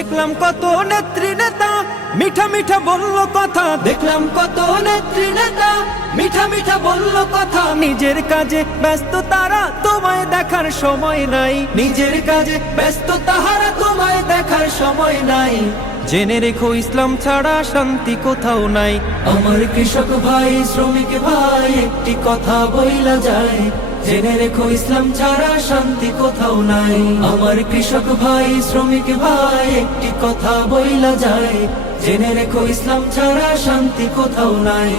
দেখলাম কত নেত্রী নেতা মিঠা মিঠা বললো কথা, দেখলাম কত নেত্রী নেতা মিঠা মিঠা বললো কথা। নিজের কাজে ব্যস্ত তারা, তোমায় দেখার সময় নাই। নিজের কাজে ব্যস্ত তাহারা, তোমায় দেখার সময় নাই। জেনে রেখো ইসলাম ছাড়া শান্তি কোথাও নাই। আমার কৃষক ভাই শ্রমিক ভাই একটি কথা বইলা যায়, জেনে রেখো ইসলাম ছাড়া শান্তি কোথাও নাই। আমার কৃষক ভাই শ্রমিক ভাই একটি কথা বইলা যায়, জেনে রেখো ইসলাম ছাড়া শান্তি কোথাও নাই।